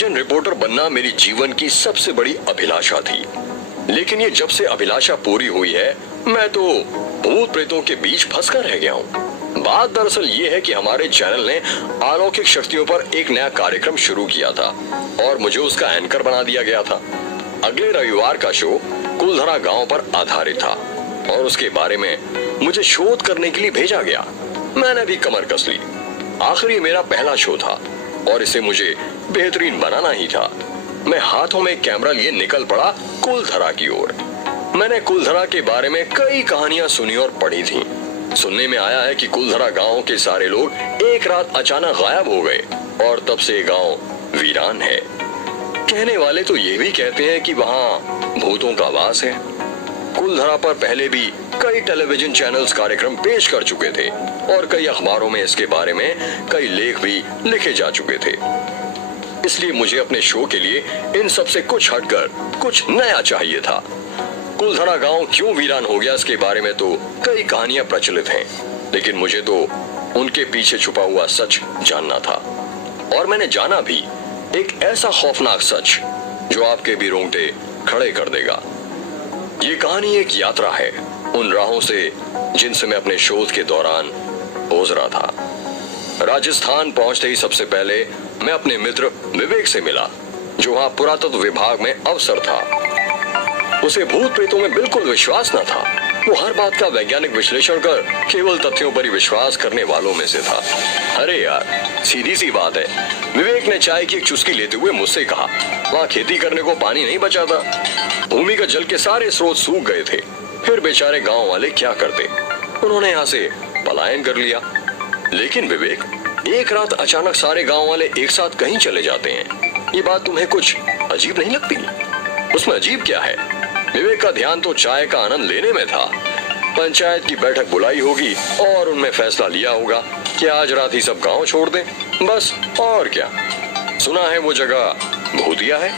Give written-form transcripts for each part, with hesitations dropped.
Television reporter बनना मेरी जीवन की सबसे बड़ी अभिलाषा थी, लेकिन ये जब से अभिलाषा पूरी हुई है मैं तो भूत प्रेतों के बीच फंस कर रह गया हूँ। बात दरअसल ये है कि हमारे चैनल ने अलौकिक शक्तियों पर एक नया कार्यक्रम शुरू किया था और मुझे उसका एंकर बना दिया गया था। अगले रविवार का शो कुलधरा गांव पर आधारित था और उसके बारे में मुझे शोध करने के लिए भेजा गया। मैंने भी कमर कस ली। आखिर ये मेरा पहला शो था और इसे मुझे बेहतरीन बनाना ही था। मैं हाथों में कैमरा लिए निकल पड़ा कुलधरा की ओर। मैंने कुलधरा के बारे में कई कहानियां सुनी और पढ़ी थी। सुनने में आया है कि कुलधरा गांव के सारे लोग एक रात अचानक गायब हो गए और तब से गांव वीरान है। कहने वाले तो ये भी कहते हैं कि वहाँ भूतों का वास है। कुलधरा पर पहले भी कई टेलीविजन चैनल्स कार्यक्रम पेश कर चुके थे और कई अखबारों में इसके बारे में कई लेख भी लिखे जा चुके थे। इसलिए मुझे अपने शो के लिए इन सब से कुछ हटकर कुछ नया चाहिए था। कुलधरा गांव क्यों वीरान हो गया इसके बारे में तो कई कहानियां प्रचलित हैं, लेकिन मुझे तो उनके पीछे छुपा हुआ सच जानना था। और मैंने जाना भी, एक ऐसा खौफनाक सच जो आपके भी रोंगटे खड़े कर देगा। ये कहानी एक यात्रा है उन राहों से जिनसे मैं अपने शोध के दौरान गुजरा था। राजस्थान पहुंचते ही सबसे पहले मैं अपने मित्र विवेक से मिला, जो वहां पुरातत्व विभाग में अफसर था। उसे भूत प्रेतों में बिल्कुल विश्वास न था। वो हर बात का वैज्ञानिक विश्लेषण कर केवल तथ्यों पर ही विश्वास करने वालों में से था। अरे यार, सीधी सी बात है। विवेक ने चाय की एक चुस्की लेते हुए मुझसे कहा, वहाँ खेती करने को पानी नहीं बचा था। भूमिगत जल के सारे स्रोत सूख गए थे। फिर बेचारे गांव वाले क्या करते, उन्होंने यहाँ से पलायन कर लिया। लेकिन विवेक, एक रात अचानक सारे गांव वाले एक साथ कहीं चले जाते हैं, ये बात तुम्हें कुछ अजीब नहीं लगती? उसमें अजीब क्या है? विवेक का ध्यान तो चाय का आनंद लेने में था। पंचायत की बैठक बुलाई होगी और उनमें फैसला लिया होगा कि आज रात ही सब गांव छोड़ दें, बस। और क्या? सुना है वो जगह भूतिया है।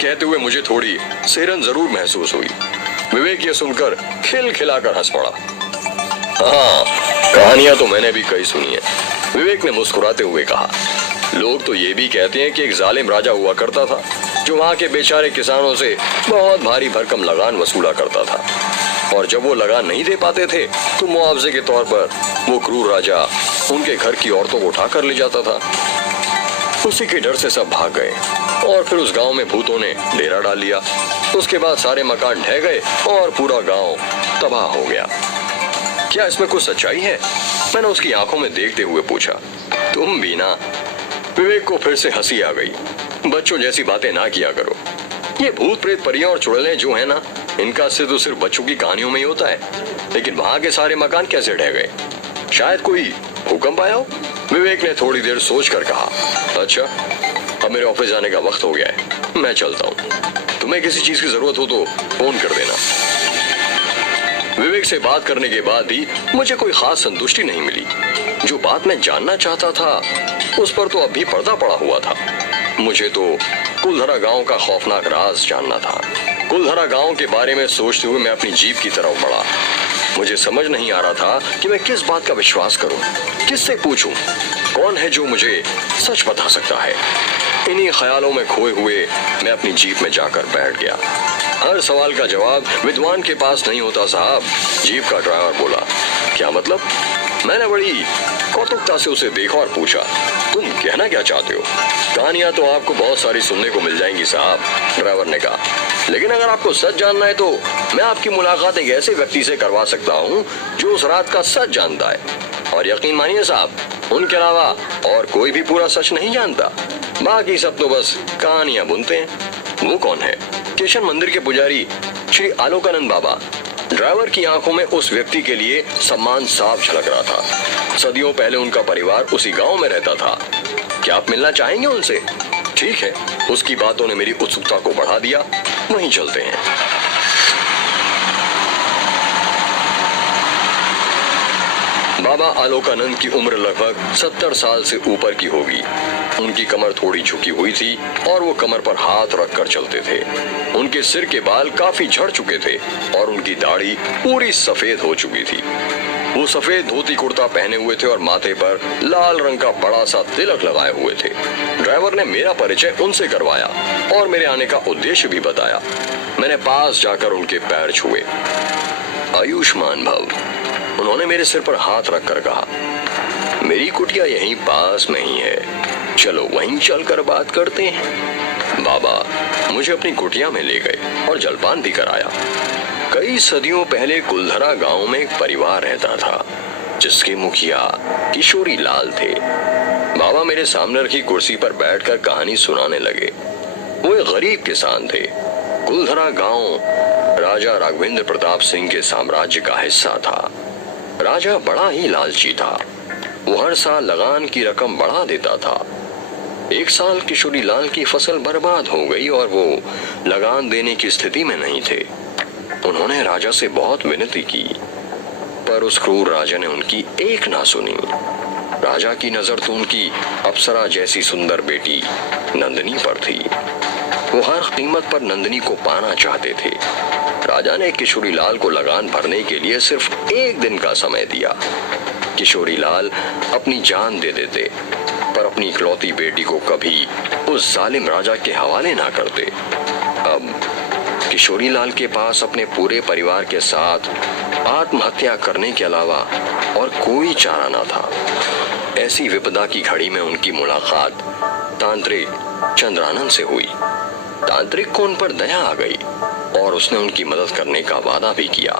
कहते हुए मुझे थोड़ी सिरन जरूर महसूस हुई। विवेक ये सुनकर खिलखिलाकर हंस पड़ा। हाँ, कहानियां तो मैंने भी कई सुनी है, विवेक ने मुस्कुराते हुए कहा। लोग तो ये भी कहते हैं कि एक जालिम राजा हुआ करता था जो वहाँ के बेचारे किसानों से बहुत भारी भरकम लगान वसूला करता था, और जब वो लगान नहीं दे पाते थे तो मुआवजे के तौर पर वो क्रूर राजा उनके घर की औरतों को उठा कर ले जाता था। उसी के डर से सब भाग गए और फिर उस गांव में भूतों ने डेरा डाल लिया। उसके बाद सारे मकान ढह गए और पूरा गांव तबाह हो गया। क्या इसमें कुछ सच्चाई है? मैंने उसकी आंखों में देखते हुए पूछा। तुम भी ना? विवेक को फिर से हंसी आ गई। बच्चों जैसी बातें ना किया करो। ये भूत प्रेत परियां और चुड़ैलें जो है ना, इनका अस्तित्व तो सिर्फ बच्चों की कहानियों में ही होता है। लेकिन वहां के सारे मकान कैसे ढह गए? शायद कोई भूकंप आया हो? विवेक ने थोड़ी देर सोचकर कहा। अच्छा, अब मेरे ऑफिस जाने का वक्त हो गया है, मैं चलता हूँ। तुम्हें किसी चीज की जरूरत हो तो फोन कर देना। विवेक से बात करने के बाद भी मुझे कोई खास संतुष्टि नहीं मिली। जो बात मैं जानना चाहता था उस पर तो अभी पर्दा पड़ा हुआ था। मुझे तो कुलधरा गांव का खौफनाक राज जानना था। कुलधरा गांव के बारे में सोचते हुए मैं अपनी जीप की तरफ बढ़ा। मुझे समझ नहीं आ रहा था कि मैं किस बात का विश्वास करूं, किससे पूछूं, कौन है जो मुझे सच बता सकता है। इन्हीं ख्यालों में खोए हुए मैं अपनी जीप में जाकर बैठ गया। हर सवाल का जवाब विद्वान के पास नहीं होता साहब, जीप का ड्राइवर बोला। क्या मतलब? मैंने बड़ी कौतुकता से उसे देखा और पूछा, तुम कहना क्या चाहते हो? कहानियां तो आपको बहुत सारी सुनने को मिल जाएंगी साहब, ड्राइवर ने कहा, लेकिन अगर आपको सच जानना है तो मैं आपकी मुलाकात एक ऐसे व्यक्ति से करवा सकता हूँ जो उस रात का सच जानता है। और यकीन मानिए साहब, उनके अलावा और कोई भी पूरा सच नहीं जानता। बाकी सब तो बस कहानियां बुनते हैं। वो कौन है? किशन मंदिर के पुजारी श्री आलोकानंद बाबा। ड्राइवर की आंखों में उस व्यक्ति के लिए सम्मान साफ झलक रहा था। सदियों पहले उनका परिवार उसी गांव में रहता था। क्या आप मिलना चाहेंगे उनसे? ठीक है, उसकी बातों ने मेरी उत्सुकता को बढ़ा दिया। वहीं चलते हैं। बाबा आलोकानंद की उम्र लगभग 70 साल से ऊपर की होगी। उनकी कमर थोड़ी झुकी हुई थी और वो कमर पर हाथ रखकर चलते थे। उनके सिर के बाल काफी झड़ चुके थे और उनकी दाढ़ी पूरी सफेद हो चुकी थी। वो सफेद धोती कुर्ता पहने हुए थे और माथे पर लाल रंग का बड़ा सा तिलक लगाए हुए थे। ड्राइवर ने मेरा परिचय उनसे करवाया और मेरे आने का उद्देश्य भी बताया। मैंने पास जाकर उनके पैर छुए। आयुष्मान भव, उन्होंने मेरे सिर पर हाथ रखकर कहा। मेरी कुटिया यहीं पास में ही है, चलो वहीं चलकर बात करते हैं। बाबा मुझे अपनी कुटिया में ले गए और जलपान भी कराया। कई सदियों पहले कुलधरा गांव में एक परिवार रहता था जिसके मुखिया किशोरी लाल थे। बाबा मेरे सामने रखी कुर्सी पर बैठकर कहानी सुनाने लगे। वो एक गरीब किसान थे। कुलधरा गांव राजा राघवेंद्र प्रताप सिंह के साम्राज्य का हिस्सा था। राजा बड़ा ही लालची था। वो हर साल लगान की रकम बढ़ा देता था। एक साल किशोरी लाल की फसल बर्बाद हो गई और वो लगान देने की स्थिति में नहीं थे। उन्होंने राजा से बहुत विनती की, पर उस क्रूर राजा ने उनकी एक ना सुनी। राजा की नजर तो उनकी अप्सरा जैसी सुंदर बेटी नंदिनी पर थी। वो हर कीमत पर नंदिनी को पाना चाहते थे। राजा ने किशोरी लाल को लगान भरने के लिए सिर्फ एक दिन का समय दिया। किशोरी लाल अपनी जान दे देते, पर अपनी इकलौती बेटी को कभी उस जालिम राजा के हवाले ना करते। अब किशोरी लाल के पास अपने पूरे परिवार के साथ आत्महत्या करने के अलावा और कोई चारा ना था। ऐसी विपदा की घड़ी में उनकी मुलाकात तांत्रिक चंद्रानंद से हुई। तांत्रिक को उन पर दया आ गई और उसने उनकी मदद करने का वादा भी किया।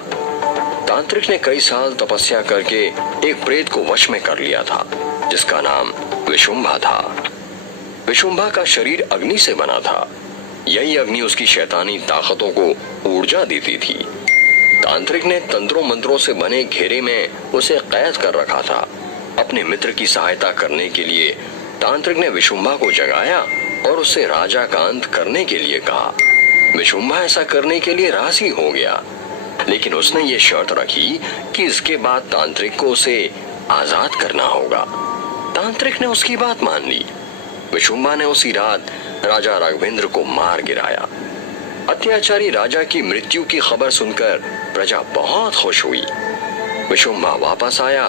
तांत्रिक ने कई साल तपस्या करके एक प्रेत को वश में कर लिया था जिसका नाम विशुंभा था। विशुंभा का शरीर अग्नि से बना था। यही अग्नि उसकी शैतानी ताकतों को ऊर्जा देती थी। तांत्रिक ने तंत्रों मंत्रों से बने घेरे में उसे कैद कर रखा था। अपने मित्र की सहायता करने के लिए तांत्रिक ने विशुंभा को जगाया और उससे राजा का अंत करने के लिए कहा। विशुंभा ऐसा करने के लिए राजी हो गया, लेकिन उसने ये शर्त रखी कि इसके बाद तांत्रिक को उसे आजाद करना होगा। तांत्रिक ने उसकी बात मान ली। विशुंभा ने उसी रात राजा राघवेंद्र को मार गिराया। अत्याचारी राजा की मृत्यु की खबर सुनकर प्रजा बहुत खुश हुई। विशुंभा वापस आया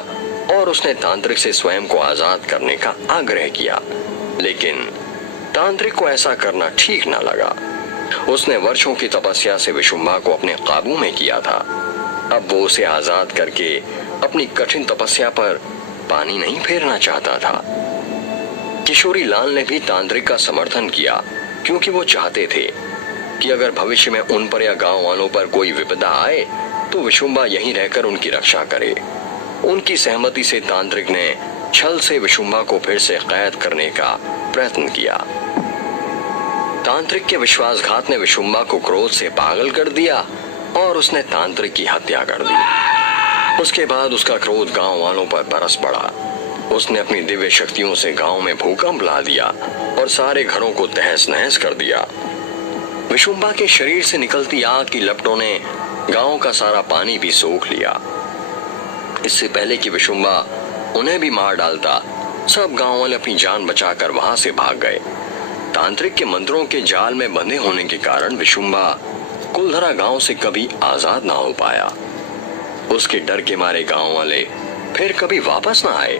और उसने तांत्रिक से स्वयं को आजाद करने का आग्रह किया, लेकिन तांत्रिक को ऐसा करना ठीक न लगा। उसने वर्षों की तपस्या से विशुंभा को अपने काबू में किया था। अब वो उसे आजाद करके अपनी कठिन तपस्या पर पानी नहीं फेरना चाहता था। किशोरी लाल ने भी तांत्रिक का समर्थन किया, क्योंकि वो चाहते थे कि अगर भविष्य में उन पर या गांव वालों पर कोई विपदा आए तो विशुंभा यहीं रहकर उनकी रक्षा करे। उनकी सहमति से तांत्रिक ने छल से विशुंभा को फिर से कैद करने का प्रयत्न किया। तांत्रिक के विश्वासघात ने विशुंभा को क्रोध से पागल कर दिया और उसने तांत्रिक की हत्या कर दी। उसके बाद उसका क्रोध गांव वालों पर बरस पड़ा। उसने अपनी दिव्य शक्तियों से गांव में भूकंप ला दिया और सारे घरों को तहस नहस कर दिया। विशुंभा के शरीर से निकलती आग की लपटों ने गांव का सारा पानी भी सोख लिया। इससे पहले कि विशुंभा उन्हें भी मार डालता, सब गांव वाले अपनी जान बचाकर वहां से भाग गए। तांत्रिक के मंत्रों के जाल में बंधे होने के कारण विशुंभा कुलधरा गांव से कभी आजाद ना हो पाया। उसके डर के मारे गांव वाले फिर कभी वापस ना आए।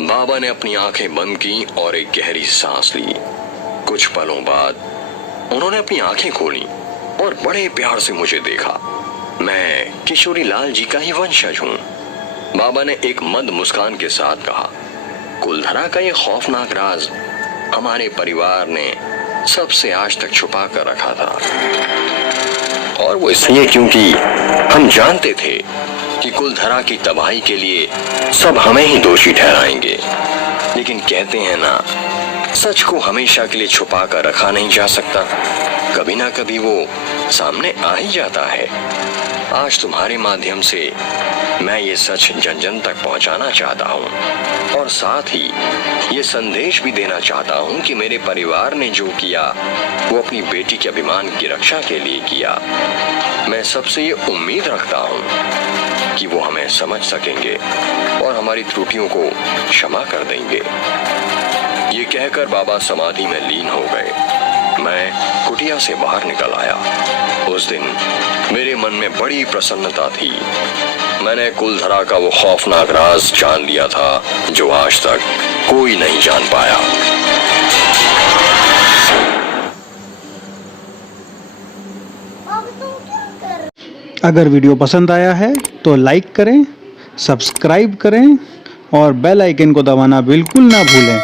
बाबा ने अपनी आंखें बंद की और एक गहरी सांस ली। कुछ पलों बाद उन्होंने अपनी आंखें खोली और बड़े प्यार से मुझे देखा। मैं किशोरी लाल जी का ही वंशज हूँ। बाबा ने एक मंद मुस्कान के साथ कहा, कुलधरा का ये खौफनाक राज हमारे परिवार ने सबसे आज तक छुपा कर रखा था, और वो इसलिए क्योंकि हम जानते थे कि कुलधरा की तबाही के लिए सब हमें ही दोषी ठहराएंगे। लेकिन कहते हैं ना, सच को हमेशा के लिए छुपा कर रखा नहीं जा सकता। कभी ना कभी वो सामने आ ही जाता है। आज तुम्हारे माध्यम से मैं ये सच जन जन तक पहुंचाना चाहता हूं और साथ ही ये संदेश भी देना चाहता हूं कि मेरे परिवार ने जो किया वो अपनी बेटी के अभिमान की रक्षा के लिए किया। मैं सबसे ये उम्मीद रखता हूं कि वो हमें समझ सकेंगे और हमारी त्रुटियों को क्षमा कर देंगे। ये कहकर बाबा समाधि में लीन हो गए। मैं कुटिया से बाहर निकल आया। उस दिन मेरे मन में बड़ी प्रसन्नता थी। मैंने कुलधरा का वो खौफनाक राज जान लिया था जो आज तक कोई नहीं जान पाया। अगर वीडियो पसंद आया है तो लाइक करें, सब्सक्राइब करें और बेल आइकन को दबाना बिल्कुल ना भूलें।